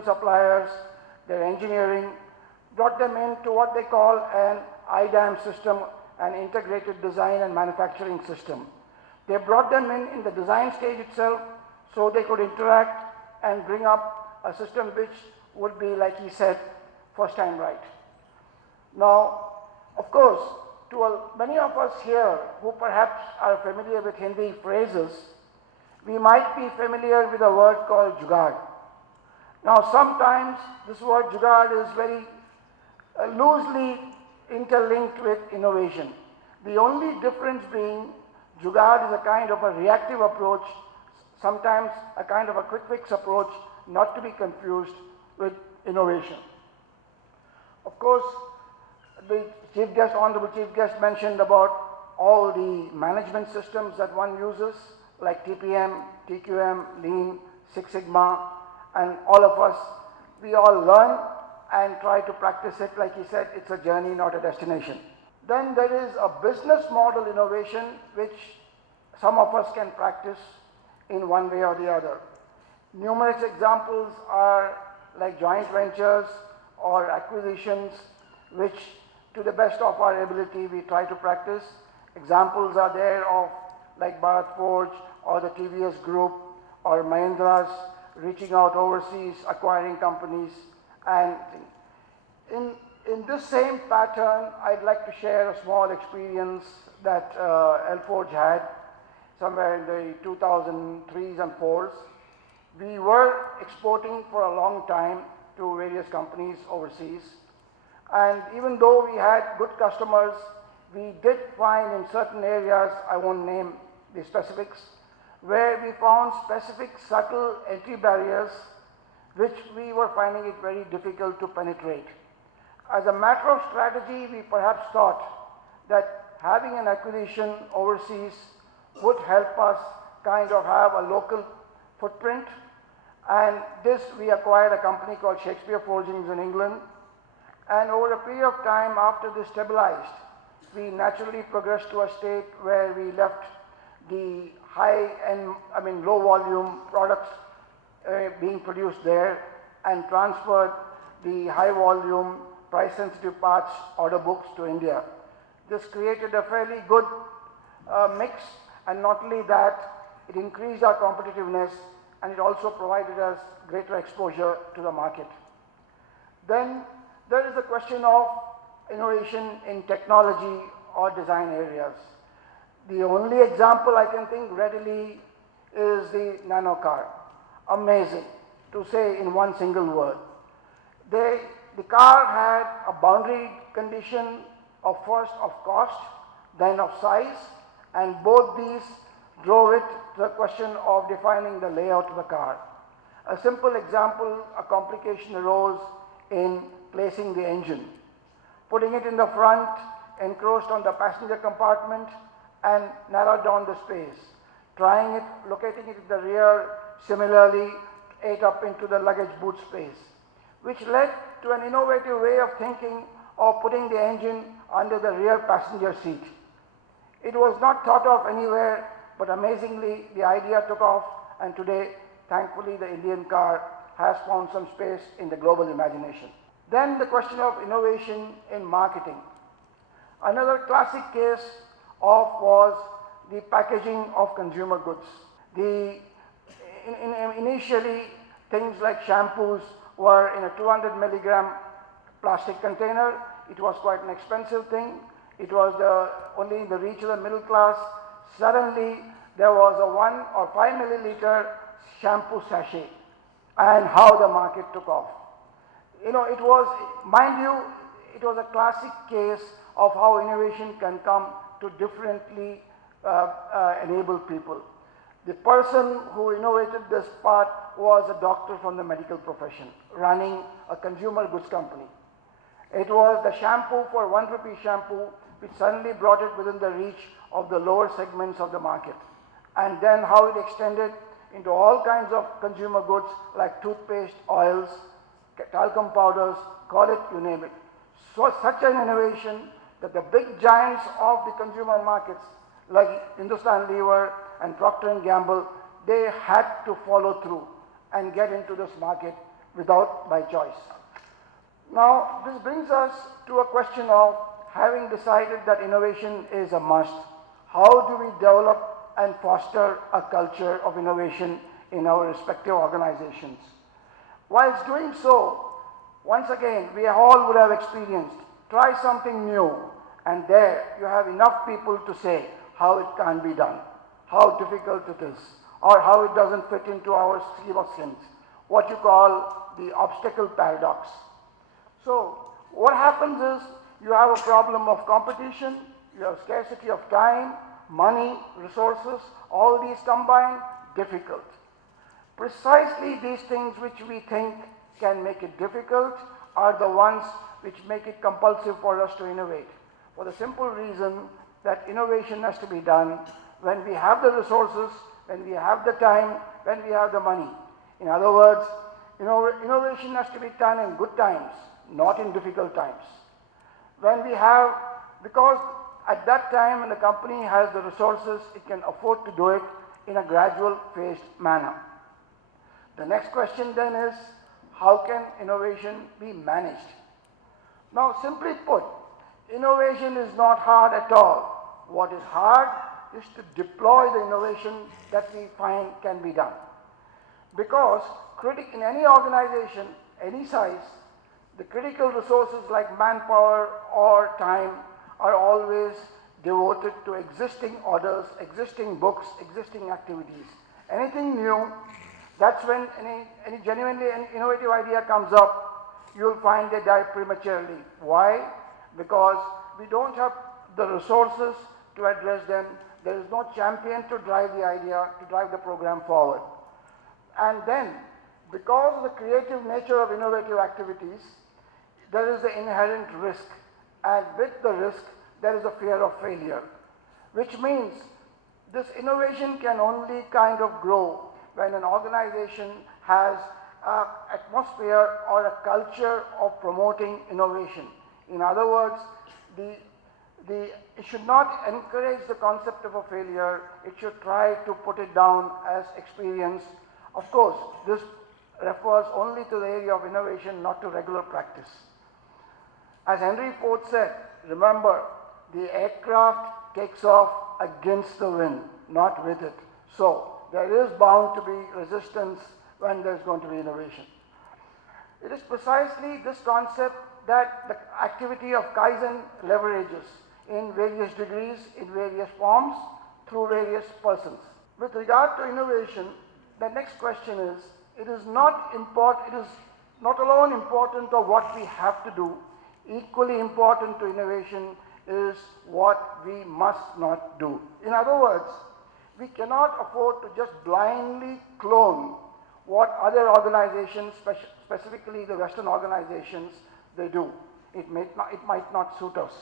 suppliers, their engineering, brought them into what they call an IDAM system, an integrated design and manufacturing system. They brought them in the design stage itself so they could interact and bring up a system which would be, like he said, first time right. Now, of course, many of us here who perhaps are familiar with Hindi phrases, we might be familiar with a word called jugaad. Now, sometimes this word jugaad is very loosely interlinked with innovation. The only difference being jugaad is a kind of a reactive approach, sometimes a kind of a quick fix approach, not to be confused with innovation. Of course, the Honorable Chief Guest mentioned about all the management systems that one uses, like TPM, TQM, Lean, Six Sigma, and all of us, we all learn and try to practice it. Like he said, it's a journey, not a destination. Then there is a business model innovation which some of us can practice in one way or the other. Numerous examples are like joint ventures or acquisitions, which to the best of our ability we try to practice. Examples are there of like Bharat Forge or the TVS Group or Mahindra's reaching out overseas, acquiring companies. And in this same pattern, I'd like to share a small experience that Elforge had somewhere in the 2003s and 4s. We were exporting for a long time to various companies overseas. And even though we had good customers, we did find in certain areas, I won't name the specifics, where we found specific subtle entry barriers which we were finding it very difficult to penetrate. As a matter of strategy, we perhaps thought that having an acquisition overseas would help us kind of have a local footprint, and this we acquired a company called Shakespeare Forgings in England, and over a period of time after this stabilized, we naturally progressed to a state where we left the low volume products being produced there and transferred the high volume price sensitive parts order books to India. This created a fairly good mix, and not only that, it increased our competitiveness and it also provided us greater exposure to the market. Then there is the question of innovation in technology or design areas. The only example I can think readily is the nano car. Amazing, to say in one single word. The car had a boundary condition of first of cost, then of size, and both these drove it to the question of defining the layout of the car. A simple example, a complication arose in placing the engine. Putting it in the front encroached on the passenger compartment and narrowed down the space. Trying it, locating it in the rear, similarly ate up into the luggage boot space, which led to an innovative way of thinking of putting the engine under the rear passenger seat. It was not thought of anywhere, but amazingly the idea took off, and today, thankfully, the Indian car has found some space in the global imagination. Then the question of innovation in marketing. Another classic case was the packaging of consumer goods. Initially, things like shampoos were in a 200 milligram plastic container. It was quite an expensive thing. It was only in the reach of the middle class. Suddenly, there was a 1 or 5 milliliter shampoo sachet, and how the market took off. It was, mind you, it was a classic case of how innovation can come to differently enable people. The person who innovated this part was a doctor from the medical profession running a consumer goods company. It was the shampoo for 1 rupee shampoo which suddenly brought it within the reach of the lower segments of the market. And then how it extended into all kinds of consumer goods like toothpaste, oils, talcum powders, call it, you name it. So such an innovation that the big giants of the consumer markets like Hindustan Lever and Procter & Gamble, they had to follow through and get into this market by choice. Now, this brings us to a question of having decided that innovation is a must, how do we develop and foster a culture of innovation in our respective organizations? Whilst doing so, once again, we all would have experienced, try something new, and there you have enough people to say how it can be done, how difficult it is, or how it doesn't fit into our scheme of things, what you call the obstacle paradox. So what happens is you have a problem of competition, you have scarcity of time, money, resources, all these combined, difficult. Precisely these things which we think can make it difficult are the ones which make it compulsive for us to innovate. For the simple reason that innovation has to be done when we have the resources, when we have the time, when we have the money. In other words, innovation has to be done in good times, not in difficult times. When we have, because at that time when the company has the resources, it can afford to do it in a gradual phased manner. The next question then is, how can innovation be managed? Now, simply put, innovation is not hard at all. What is hard is to deploy the innovation that we find can be done. Because in any organization, any size, the critical resources like manpower or time are always devoted to existing orders, existing books, existing activities. Anything new, that's when any genuinely innovative idea comes up, you'll find they die prematurely. Why? Because we don't have the resources to address them. There is no champion to drive the idea, to drive the program forward. And then, because of the creative nature of innovative activities, there is the inherent risk. And with the risk, there is a fear of failure. Which means this innovation can only kind of grow when an organization has an atmosphere or a culture of promoting innovation. In other words, it should not encourage the concept of a failure, it should try to put it down as experience. Of course, this refers only to the area of innovation, not to regular practice. As Henry Ford said, remember, the aircraft takes off against the wind, not with it. So, there is bound to be resistance when there is going to be innovation. It is precisely this concept that the activity of Kaizen leverages in various degrees, in various forms, through various persons. With regard to innovation, the next question is, it is not alone important of what we have to do, equally important to innovation is what we must not do. In other words, we cannot afford to just blindly clone what other organizations, specifically the Western organizations, they do. It might not suit us.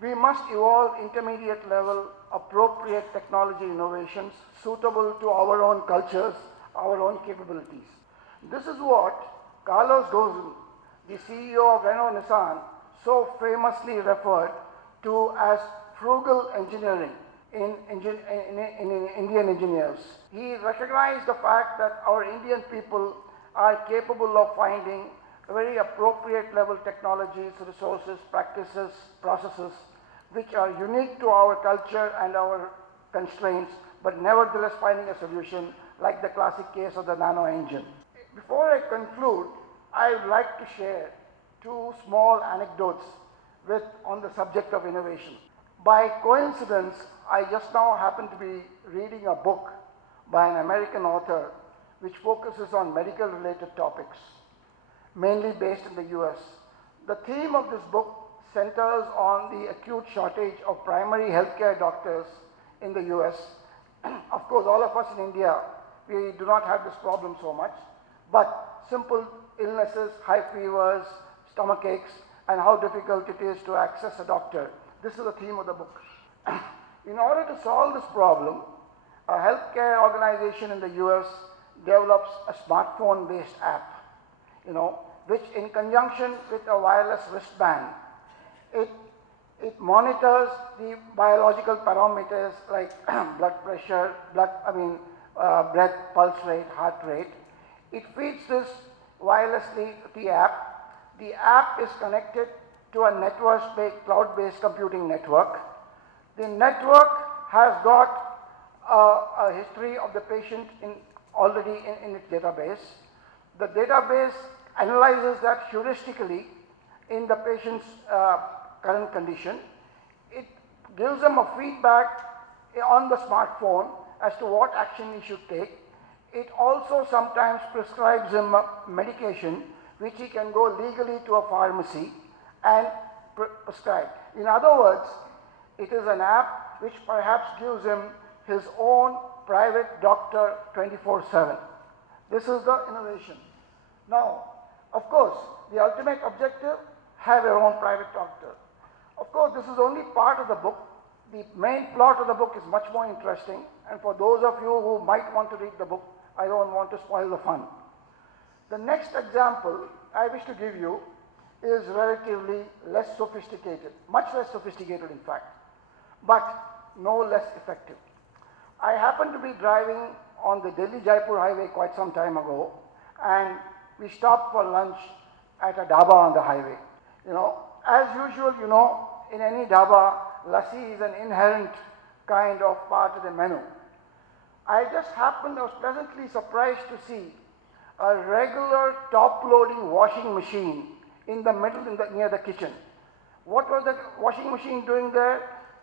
We must evolve intermediate level, appropriate technology innovations suitable to our own cultures, our own capabilities. This is what Carlos Ghosn, the CEO of Renault Nissan, so famously referred to as frugal engineering in Indian engineers. He recognized the fact that our Indian people are capable of finding very appropriate level technologies, resources, practices, processes which are unique to our culture and our constraints, but nevertheless finding a solution like the classic case of the nano engine. Before I conclude, I would like to share two small anecdotes on the subject of innovation. By coincidence, I just now happen to be reading a book by an American author which focuses on medical related topics, mainly based in the US. The theme of this book centers on the acute shortage of primary healthcare doctors in the US. Of course, all of us in India, we do not have this problem so much, but simple illnesses, high fevers, stomach aches, and how difficult it is to access a doctor. This is the theme of the book. In order to solve this problem, a healthcare organization in the US develops a smartphone-based app, which in conjunction with a wireless wristband, it monitors the biological parameters like blood pressure, breath, pulse rate, heart rate. It feeds this wirelessly the app. The app is connected to a network-based, cloud-based computing network. The network has got a history of the patient already in its database. The database analyzes that heuristically in the patient's current condition. It gives them a feedback on the smartphone as to what action he should take. It also sometimes prescribes him medication which he can go legally to a pharmacy and prescribe. In other words, it is an app which perhaps gives him his own private doctor 24/7. This is the innovation. Now, of course, the ultimate objective, have your own private doctor. Of course, this is only part of the book. The main plot of the book is much more interesting, and for those of you who might want to read the book, I don't want to spoil the fun. The next example I wish to give you is relatively less sophisticated, much less sophisticated in fact, but no less effective. I happened to be driving on the Delhi-Jaipur highway quite some time ago, and we stopped for lunch at a dhaba on the highway. You know, as usual, you know, in any dhaba, lassi is an inherent kind of part of the menu. I was pleasantly surprised to see a regular top-loading washing machine in the middle, near the kitchen. What was the washing machine doing there?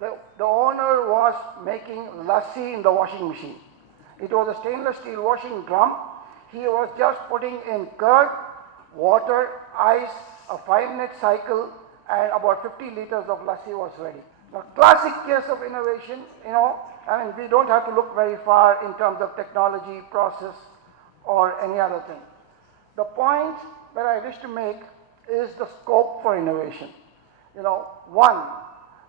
The owner was making lassi in the washing machine. It was a stainless steel washing drum. He was just putting in curd, water, ice, a 5-minute cycle, and about 50 liters of lassi was ready. Now, classic case of innovation, you know, I mean, we don't have to look very far in terms of technology, process, or any other thing. The point that I wish to make is the scope for innovation. You know,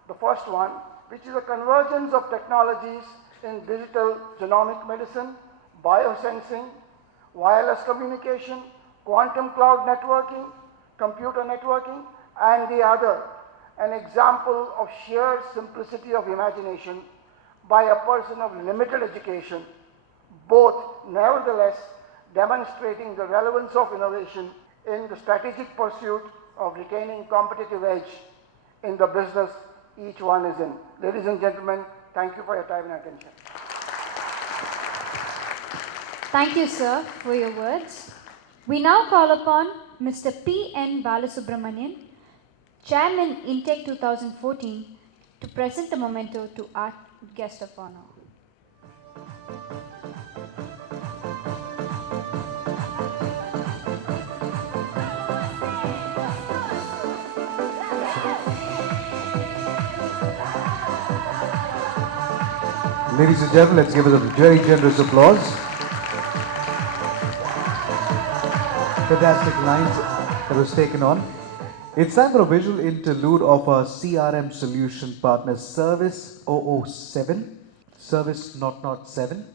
the first one, which is a convergence of technologies in digital genomic medicine, biosensing, wireless communication, quantum cloud networking, computer networking, and the other, an example of sheer simplicity of imagination by a person of limited education, both nevertheless demonstrating the relevance of innovation in the strategic pursuit of retaining competitive edge in the business each one is in. Ladies and gentlemen, thank you for your time and attention. Thank you, sir, for your words. We now call upon Mr. P. N. Balasubramanian, Chairman Intech 2014, to present the memento to our guest of honor. Ladies and gentlemen, let's give it a very generous applause. Fantastic lines that was taken on. It's time for a visual interlude of our CRM solution partner, Service 007, Service 007.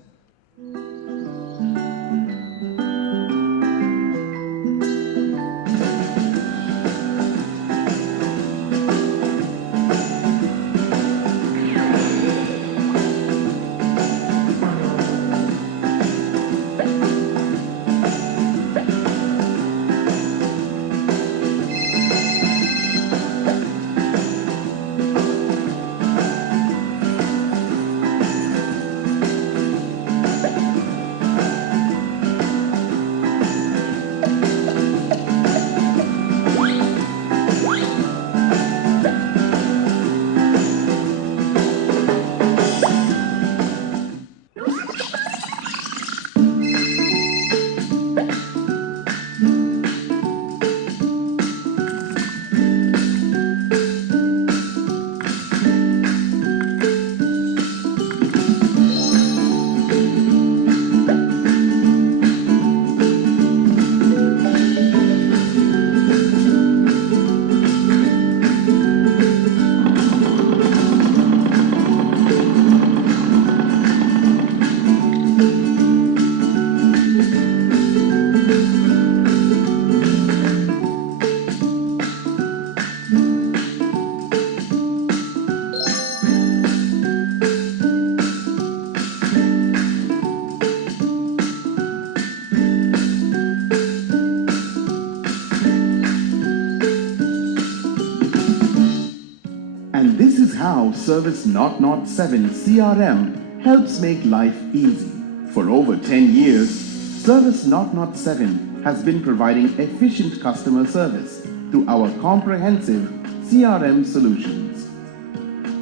how Service Not Not 7 CRM helps make life easy. For over 10 years, Service Not Not 7 has been providing efficient customer service through our comprehensive CRM solutions.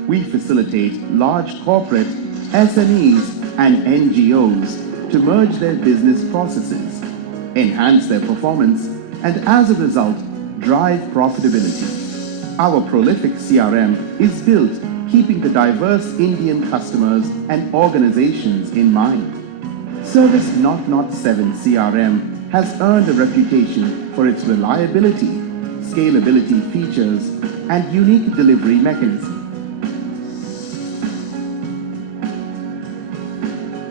We facilitate large corporate, SMEs and NGOs to merge their business processes, enhance their performance, and as a result, drive profitability. Our prolific CRM is built keeping the diverse Indian customers and organizations in mind. Service Not Not 7 CRM has earned a reputation for its reliability, scalability features, and unique delivery mechanism.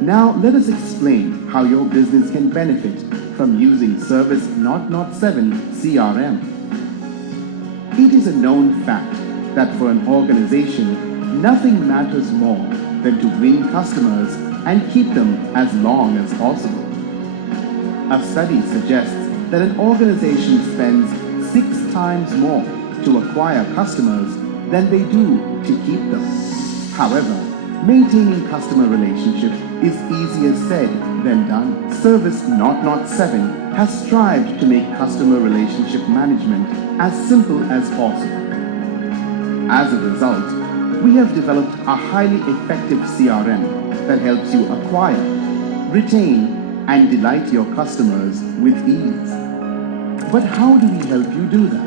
Now let us explain how your business can benefit from using Service Not Not 7 CRM. It is a known fact that for an organization, nothing matters more than to win customers and keep them as long as possible. A study suggests that an organization spends 6 times more to acquire customers than they do to keep them. However, maintaining customer relationships is easier said than done. Service Not Not 7 has strived to make customer relationship management as simple as possible. As a result, we have developed a highly effective CRM that helps you acquire, retain, and delight your customers with ease. But how do we help you do that?